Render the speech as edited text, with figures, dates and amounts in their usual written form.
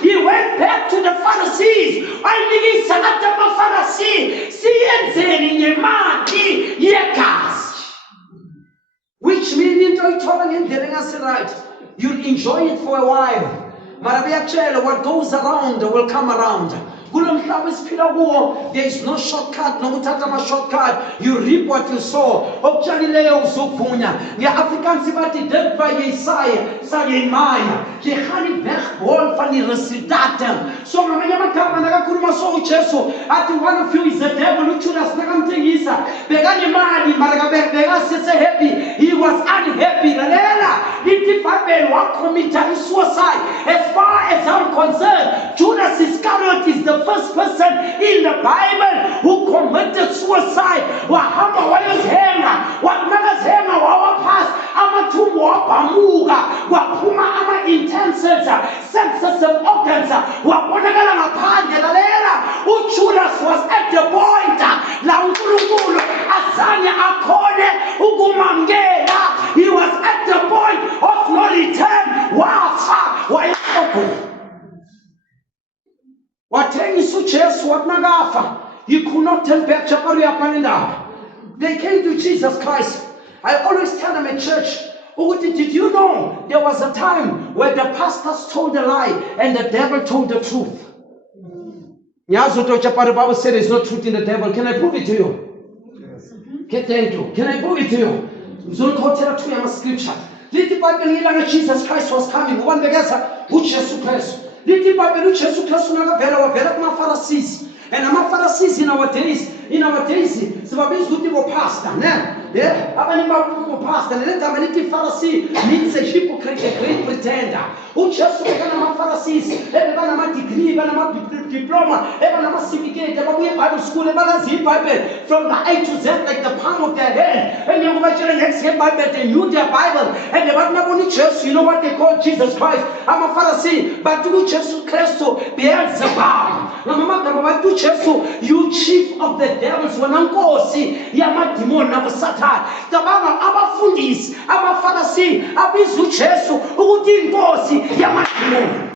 He went back to the Pharisees. Which means right. You'll enjoy it for a while. What goes around will come around. There is no shortcut, no shortcut. You reap what you sow. The Afrikaans bathi dit by jy saai, sal jy maai. Jy gaan nie wegbol van die resultate. So magama nakakhuluma so uJesu athi one of you is the devil uJudas nakamthengisa. Bekanemali mara bekasese happy. He was unhappy. Lalela lithi Bible wacommit suicide. As far as I'm concerned, Judas Iscariot is the first person in the Bible who committed suicide. Wahamba wayozhenga, wakunakazenga wawaphasi amathumbu wabhamuka, waphuma ama-intenses, sensitive organs, wabonakala ngaphandle. Lalela, uJudas was at the point la uNkulunkulu azange akhone ukumamkela. He was at the point of no return. Wafa wayekho. Wathengisa uJesu wakunakafa. He could not turn back. They came to Jesus Christ. I always tell them at church, did you know there was a time where the pastors told a lie and the devil told the truth? The Bible said there's no truth in the devil. Can I prove it to you? Yes. Can I prove it to you? Scripture. Jesus Christ was coming. One Jesus Christ. Jesus Christ Pharisees. And Pharisees in our days, pastor, yeah, pastor, Pharisee means a hypocrite, a great pretender. Who just Pharisees, everyone degree, diploma, everyone certificate, Bible school, from the A to Z, like the palm of their hand. And you go to the next Bible, they knew their Bible, and they were not only church, you know what they call Jesus Christ. I'm a Pharisee, but do Jesus Christ Beelzebub. You chief of the devils, when Uncle see Yamadimon of Satan, the Baba Abafundis, Abafadasi, Abizu Chesu, who didn't go see Yamadimon.